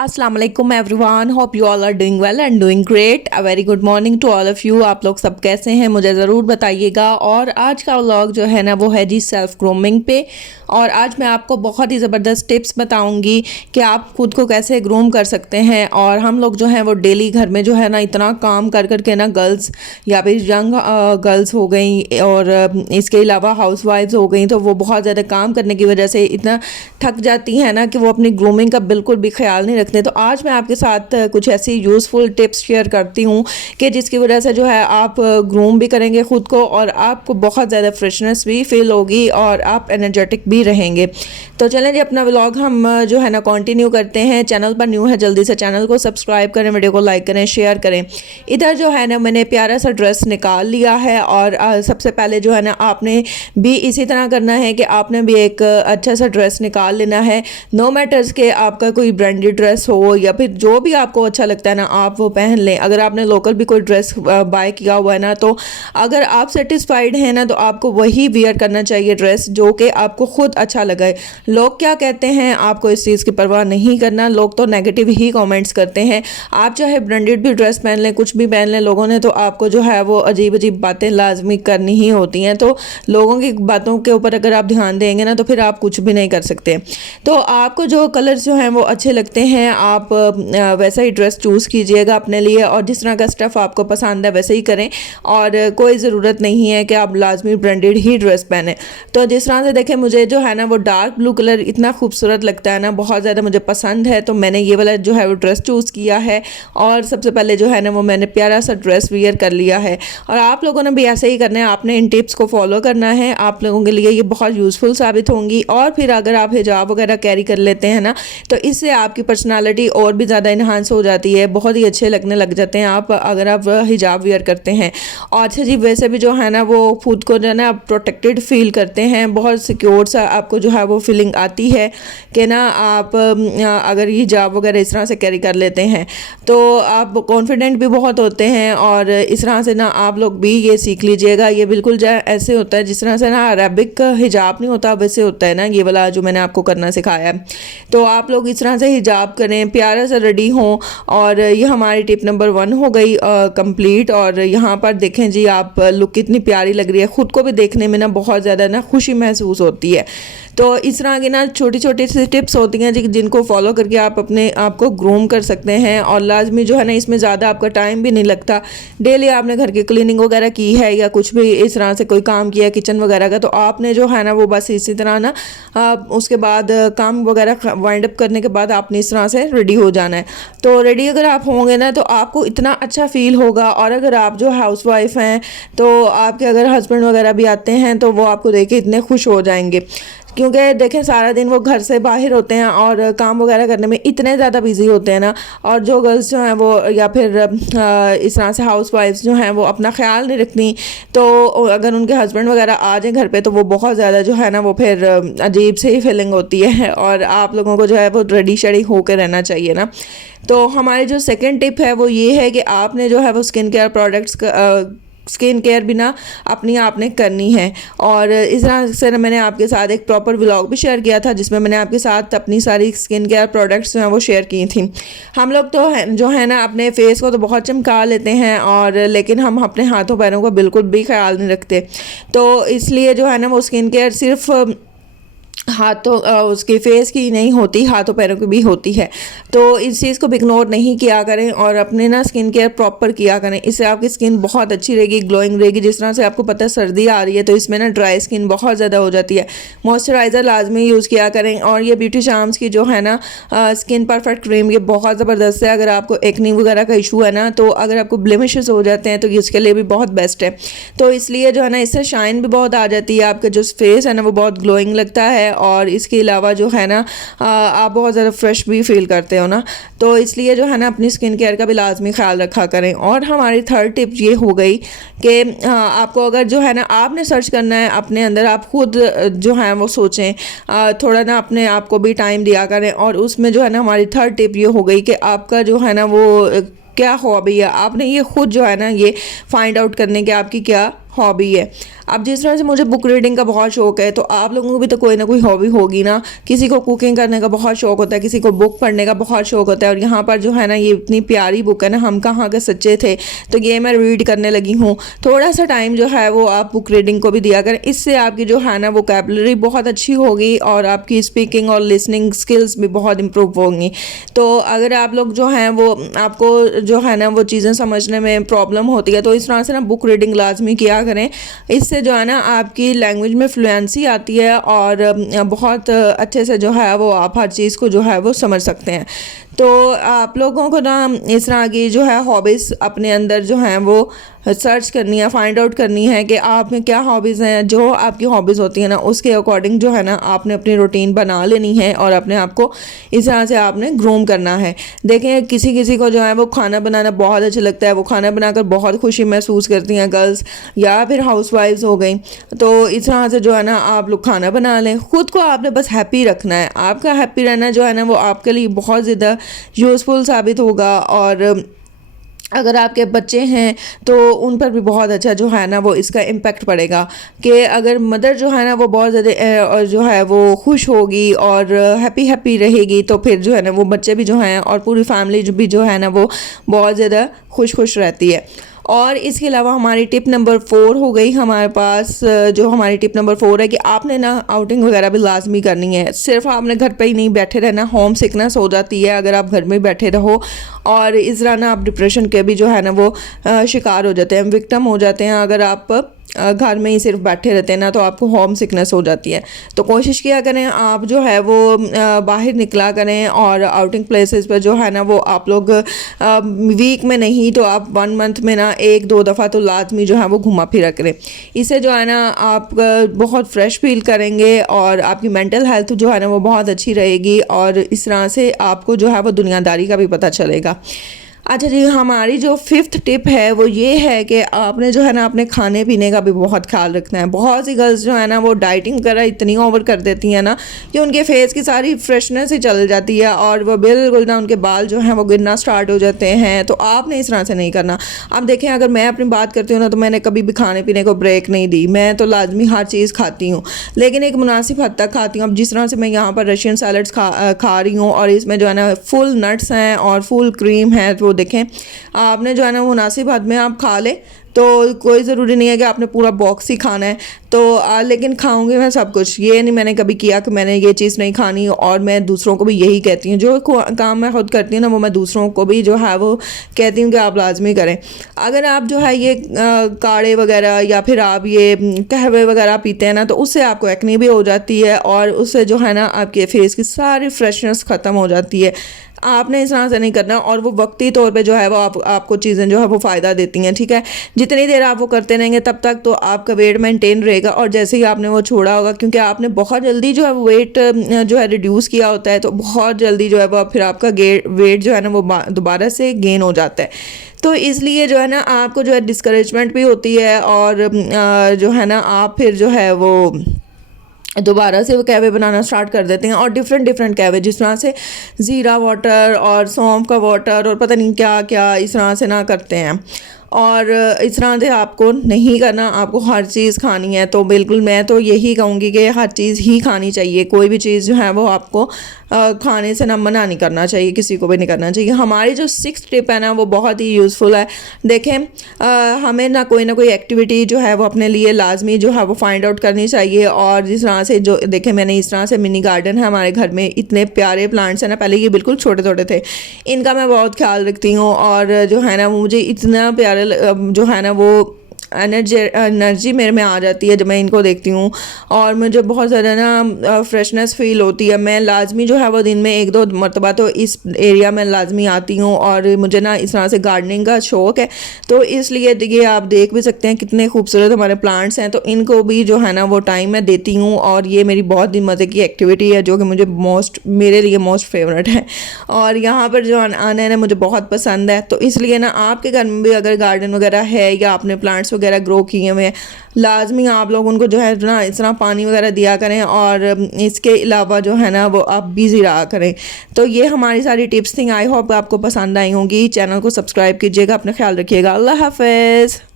अस्सलाम वालेकुम everyone, hope you all are doing well and doing great. A very good morning to all of you. आप लोग सब कैसे हैं मुझे ज़रूर बताइएगा। और आज का व्लॉग जो है ना वो है जी सेल्फ ग्रूमिंग पे। और आज मैं आपको बहुत ही ज़बरदस्त टिप्स बताऊंगी कि आप खुद को कैसे ग्रूम कर सकते हैं। और हम लोग जो हैं वो डेली घर में जो है ना इतना काम कर कर के ना गर्ल्स या फिर यंग गर्ल्स हो गई और इसके अलावा हाउस वाइफ्स हो गई, तो वो बहुत ज़्यादा काम करने की वजह से इतना थक जाती हैं ना कि वो अपनी ग्रूमिंग का बिल्कुल भी ख्याल नहीं रखते। तो आज मैं आपके साथ कुछ ऐसी यूज़फुल टिप्स शेयर करती हूँ कि जिसकी वजह से जो है आप ग्रूम भी करेंगे ख़ुद को और आपको बहुत ज़्यादा फ्रेशनेस भी फील होगी और आप एनर्जेटिक भी रहेंगे। तो चलें जी, अपना व्लॉग हम जो है ना कंटिन्यू करते हैं। चैनल पर न्यू है जल्दी से चैनल को सब्सक्राइब करें, वीडियो को लाइक करें, शेयर करें। इधर जो है ना मैंने प्यारा सा ड्रेस निकाल लिया है और सबसे पहले जो है ना आपने भी इसी तरह करना है कि आपने भी एक अच्छा सा ड्रेस निकाल लेना है। नो मैटर्स के आपका कोई ब्रांडेड ड्रेस हो या फिर जो भी आपको अच्छा लगता है ना आप वो पहन लें। अगर आपने लोकल भी कोई ड्रेस बाय किया हुआ है ना, तो अगर आप सेटिस्फाइड हैं ना तो आपको वही वियर करना चाहिए ड्रेस जो कि आपको खुद अच्छा लगे। लोग क्या कहते हैं आपको इस चीज़ की परवाह नहीं करना। लोग तो नेगेटिव ही कमेंट्स करते हैं। आप चाहे ब्रांडेड भी ड्रेस पहन लें, कुछ भी पहन लें, लोगों ने तो आपको जो है वो अजीब अजीब बातें लाजमी करनी ही होती हैं। तो लोगों की बातों के ऊपर अगर आप ध्यान देंगे ना तो फिर आप कुछ भी नहीं कर सकते। तो आपको जो कलर्स जो हैं वो अच्छे लगते हैं आप वैसा ही ड्रेस चूज़ कीजिएगा अपने लिए और जिस तरह का स्टफ़ आपको पसंद है वैसे ही करें। और कोई ज़रूरत नहीं है कि आप लाजमी ब्रांडेड ही ड्रेस पहने। तो जिस तरह से देखें मुझे जो है ना वो डार्क ब्लू कलर इतना खूबसूरत लगता है ना, बहुत ज़्यादा मुझे पसंद है। तो मैंने ये वाला जो है वो ड्रेस चूज़ किया है और सबसे पहले जो है ना वो मैंने प्यारा सा ड्रेस वियर कर लिया है। और आप लोगों ने भी ऐसे ही करना है, आपने इन टिप्स को फॉलो करना है। आप लोगों के लिए ये बहुत यूज़फुल साबित होंगी। और फिर अगर आप हिजाब वगैरह कैरी कर लेते हैं ना तो इससे आपकी पर्सनालिटी और भी ज़्यादा इन्हांस हो जाती है, बहुत ही अच्छे लगने लग जाते हैं आप अगर आप हिजाब वियर करते हैं। और अच्छा जी, वैसे भी जो है ना वो खुद को जो है ना आप प्रोटेक्टेड फील करते हैं, बहुत सिक्योर सा आपको जो है वो फीलिंग आती है कि ना आप अगर हिजाब वगैरह इस तरह से कैरी कर लेते हैं तो आप कॉन्फिडेंट भी बहुत होते हैं। और इस तरह से ना आप लोग भी ये सीख लीजिएगा। ये बिल्कुल जो ऐसे होता है जिस तरह से ना अरबिक हिजाब नहीं होता वैसे होता है ना ये वाला जो मैंने आपको करना सिखाया है। तो आप लोग इस तरह से हिजाब करें, प्यारा सा रेडी हों। और ये हमारी टिप नंबर 1 हो गई कंप्लीट। और यहाँ पर देखें जी आप लुक कितनी प्यारी लग रही है, ख़ुद को भी देखने में ना बहुत ज़्यादा ना खुशी महसूस होती है। तो इस तरह की ना छोटी छोटी सी टिप्स होती हैं जिनको फॉलो करके आप अपने आप को ग्रूम कर सकते हैं। और लाजमी जो है ना इसमें ज़्यादा आपका टाइम भी नहीं लगता। डेली आपने घर की क्लीनिंग वगैरह की है या कुछ भी इस तरह से कोई काम किया किचन वगैरह का, तो आपने जो है ना वो बस इसी तरह ना उसके बाद काम वगैरह वाइंड अप करने के बाद आपने इस तरह से रेडी हो जाना है। तो रेडी अगर आप होंगे ना तो आपको इतना अच्छा फील होगा। और अगर आप जो हाउस वाइफ हैं तो आपके अगर हस्बैंड वगैरह भी आते हैं तो वो आपको देख के इतने खुश हो जाएंगे, क्योंकि देखें सारा दिन वो घर से बाहर होते हैं और काम वगैरह करने में इतने ज़्यादा बिजी होते हैं ना। और जो गर्ल्स जो हैं वो या फिर इस तरह से हाउस वाइफ्स जो हैं वो अपना ख्याल नहीं रखती, तो अगर उनके हस्बैंड वगैरह आ जाएं घर पे तो वो बहुत ज़्यादा जो है ना वो फिर अजीब से ही फीलिंग होती है। और आप लोगों को जो है वो रेडी शेडी होकर रहना चाहिए ना। तो हमारी जो सेकेंड टिप है वो ये है कि आपने जो है वो स्किन केयर भी ना अपनी आपने करनी है। और इस तरह से मैंने आपके साथ एक प्रॉपर व्लॉग भी शेयर किया था जिसमें मैंने आपके साथ अपनी सारी स्किन केयर प्रोडक्ट्स जो हैं वो शेयर की थी। हम लोग तो जो है ना अपने फेस को तो बहुत चमका लेते हैं और लेकिन हम अपने हाथों पैरों का बिल्कुल भी ख्याल नहीं रखते। तो इसलिए जो है ना वो स्किन केयर सिर्फ हाथों उसके फेस की नहीं होती, हाथों पैरों की भी होती है। तो इस चीज़ को भी इग्नोर नहीं किया करें और अपने ना स्किन केयर प्रॉपर किया करें। इससे आपकी स्किन बहुत अच्छी रहेगी, ग्लोइंग रहेगी। जिस तरह से आपको पता है सर्दी आ रही है तो इसमें ना ड्राई स्किन बहुत ज़्यादा हो जाती है। मॉइस्चराइज़र लाजमी यूज़ किया करें। और ये ब्यूटी चार्म्स की जो है ना स्किन परफेक्ट क्रीम, ये बहुत ज़बरदस्त है। अगर आपको एक्ने वगैरह का इशू है ना, तो अगर आपको ब्लेमिशेस हो जाते हैं तो इसके लिए भी बहुत बेस्ट है। तो इसलिए जो है ना इससे शाइन भी बहुत आ जाती है, आपका जो फेस है ना वो बहुत ग्लोइंग लगता है। और इसके अलावा जो है ना आप बहुत ज़्यादा फ्रेश भी फील करते हो ना। तो इसलिए जो है ना अपनी स्किन केयर का भी लाजमी ख्याल रखा करें। और हमारी थर्ड टिप ये हो गई कि आपको अगर जो है ना आपने सर्च करना है अपने अंदर, आप खुद जो है वो सोचें, थोड़ा ना अपने आप को भी टाइम दिया करें। और उसमें जो है ना हमारी थर्ड टिप ये हो गई कि आपका जो है ना वो क्या हॉबी है, आपने ये खुद जो है ना ये फाइंड आउट करने की आपकी क्या हॉबी है। अब जिस तरह से मुझे बुक रीडिंग का बहुत शौक है, तो आप लोगों को भी तो कोई ना कोई हॉबी होगी ना। किसी को कुकिंग करने का बहुत शौक होता है, किसी को बुक पढ़ने का बहुत शौक होता है। और यहाँ पर जो है ना ये इतनी प्यारी बुक है ना, हम कहाँ के सच्चे थे, तो ये मैं रीड करने लगी हूँ। थोड़ा सा टाइम जो है वो आप बुक रीडिंग को भी दिया करें, इससे आपकी जो है ना वोकैबुलरी बहुत अच्छी होगी और आपकी स्पीकिंग और लिसनिंग स्किल्स भी बहुत इम्प्रूव होंगी। तो अगर आप लोग जो हैं वो आपको जो है ना वो चीज़ें समझने में प्रॉब्लम होती है, तो इस तरह से ना बुक रीडिंग लाजमी किया करें। इससे जो है ना आपकी लैंग्वेज में फ्लुएंसी आती है और बहुत अच्छे से जो है वो आप हर चीज़ को जो है वो समझ सकते हैं। तो आप लोगों को ना इस तरह की जो है हॉबीज़ अपने अंदर जो हैं वो सर्च करनी है, फाइंड आउट करनी है कि आप में क्या हॉबीज़ हैं। जो आपकी हॉबीज़ होती हैं ना उसके अकॉर्डिंग जो है ना आपने अपनी रूटीन बना लेनी है और अपने आप को इस तरह से आपने ग्रूम करना है। देखें किसी किसी को जो है वो खाना बनाना बहुत अच्छा लगता है, वो खाना बनाकर बहुत खुशी महसूस करती हैं गर्ल्स, या फिर हाउसवाइफ्स हो गई। तो इस तरह से जो है ना आप लोग खाना बना लें, ख़ुद को आपने बस हैप्पी रखना है। आपका हैप्पी रहना जो है ना वो आपके लिए बहुत ज़्यादा यूज़फुल साबित होगा। और अगर आपके बच्चे हैं तो उन पर भी बहुत अच्छा जो है ना वो इसका इम्पेक्ट पड़ेगा कि अगर मदर जो है ना वो बहुत ज़्यादा जो है वो खुश होगी और हैप्पी हैप्पी रहेगी, तो फिर जो है ना वो बच्चे भी जो हैं और पूरी फैमिली भी जो है ना वो बहुत ज़्यादा खुश खुश रहती है। और इसके अलावा हमारी टिप नंबर 4 हो गई हमारे पास। जो हमारी टिप नंबर 4 है कि आपने ना आउटिंग वगैरह भी लाजमी करनी है। सिर्फ आपने घर पे ही नहीं बैठे रहना, होम सिकनेस हो जाती है अगर आप घर में बैठे रहो, और इस तरह ना आप डिप्रेशन के भी जो है ना वो शिकार हो जाते हैं, विक्टिम हो जाते हैं। अगर आप घर में ही सिर्फ बैठे रहते हैं ना तो आपको होम सिकनेस हो जाती है। तो कोशिश किया करें आप जो है वो बाहर निकला करें, और आउटिंग प्लेसेस पर जो है ना वो आप लोग वीक में नहीं तो आप 1 मंथ में ना 1-2 दफ़ा तो लाजमी जो है वो घुमा फिरा करें। इससे जो है ना आप बहुत फ्रेश फील करेंगे और आपकी मेंटल हेल्थ जो है ना वो बहुत अच्छी रहेगी, और इस तरह से आपको जो है वो दुनियादारी का भी पता चलेगा। अच्छा जी, हमारी जो 5th टिप है वो ये है कि आपने जो है ना अपने खाने पीने का भी बहुत ख्याल रखना है। बहुत सी गर्ल्स जो है ना वो डाइटिंग वगैरह इतनी ओवर कर देती हैं ना कि उनके फेस की सारी फ्रेशनेस ही चल जाती है और वो बिल्कुल ना उनके बाल जो हैं वो गिरना स्टार्ट हो जाते हैं। तो आपने इस तरह से नहीं करना। अब देखें, अगर मैं अपनी बात करती हूँ ना तो मैंने कभी भी खाने पीने को ब्रेक नहीं दी। मैं तो लाजमी हर चीज़ खाती हूँ, लेकिन एक मुनासिब हद तक खाती हूँ। अब जिस तरह से मैं यहाँ पर रशियन सैलड्स खा रही हूँ और इसमें जो है ना फुल नट्स हैं और फुल क्रीम है, तो देखें आपने जो है ना मुनासिब हद में आप खा लें, तो कोई ज़रूरी नहीं है कि आपने पूरा बॉक्स ही खाना है। तो लेकिन खाऊंगी मैं सब कुछ, ये नहीं मैंने कभी किया कि मैंने ये चीज़ नहीं खानी। और मैं दूसरों को भी यही कहती हूँ, जो काम मैं खुद करती हूँ ना वो मैं दूसरों को भी जो है वो कहती हूँ कि आप लाजमी करें। अगर आप जो है ये काढ़े वगैरह या फिर आप ये कहवे वगैरह पीते हैं ना तो उससे आपको एक्ने भी हो जाती है और उससे जो है ना आपके फेस की सारी फ्रेशनेस ख़त्म हो जाती है। आपने इस तरह से नहीं करना, और वो वक्ती तौर पे जो है वो आपको चीज़ें जो है वो फ़ायदा देती हैं। ठीक है, जितनी देर आप वो करते रहेंगे तब तक तो आपका वेट मेंटेन रहेगा। और जैसे ही आपने वो छोड़ा होगा, क्योंकि आपने बहुत जल्दी जो है वो वेट जो है रिड्यूस किया होता है, तो बहुत जल्दी जो है वो फिर आपका वेट जो है ना वो दोबारा से गेन हो जाता है। तो इसलिए जो है ना आपको जो है डिस्करेजमेंट भी होती है, और जो है ना आप फिर जो है वो दोबारा से वो कहवे बनाना स्टार्ट कर देते हैं। और डिफरेंट कहवे, जिस तरह से ज़ीरा वाटर और सौंफ का वाटर और पता नहीं क्या क्या इस तरह से ना करते हैं। और इस तरह से आपको नहीं करना, आपको हर चीज़ खानी है। तो बिल्कुल मैं तो यही कहूँगी कि हर चीज़ ही खानी चाहिए। कोई भी चीज़ जो है वो आपको खाने से ना मना नहीं करना चाहिए, किसी को भी नहीं करना चाहिए। हमारी जो 6th टिप है ना वो बहुत ही यूज़फुल है। देखें, हमें ना कोई एक्टिविटी जो है वो अपने लिए लाजमी जो है वो फाइंड आउट करनी चाहिए। और जिस तरह से जो देखें, मैंने इस तरह से मिनी गार्डन है हमारे घर में, इतने प्यारे प्लांट्स हैं ना, पहले ये बिल्कुल छोटे छोटे थे, इनका मैं बहुत ख्याल रखती हूँ। और जो है ना मुझे इतना प्यारे जो है ना वो एनर्जी मेरे में आ जाती है जब मैं इनको देखती हूँ, और मुझे बहुत ज़्यादा ना फ्रेशनेस फील होती है। मैं लाजमी जो है वो दिन में 1-2 मरतबा तो इस एरिया में लाजमी आती हूँ, और मुझे ना इस तरह से गार्डनिंग का शौक़ है। तो इसलिए ये आप देख भी सकते हैं कितने खूबसूरत हमारे प्लांट्स हैं। तो इनको भी जो है ना वो टाइम मैं देती हूँ, और ये मेरी बहुत ही मज़े की एक्टिविटी है जो कि मुझे मेरे लिए मोस्ट फेवरेट है। और यहाँ पर जो आना है ना मुझे बहुत पसंद है। तो इसलिए ना आपके घर में भी अगर गार्डन वगैरह है या आपने प्लांट्स वगैरह ग्रो किए हुए हैं, लाजमी आप लोग उनको जो है ना इस तरह पानी वगैरह दिया करें, और इसके अलावा जो है ना वो आप बिज़ी रहा करें। तो ये हमारी सारी टिप्स थी। आई होप आपको पसंद आई होंगी। चैनल को सब्सक्राइब कीजिएगा, अपना ख्याल रखिएगा। अल्लाह हाफ़िज़।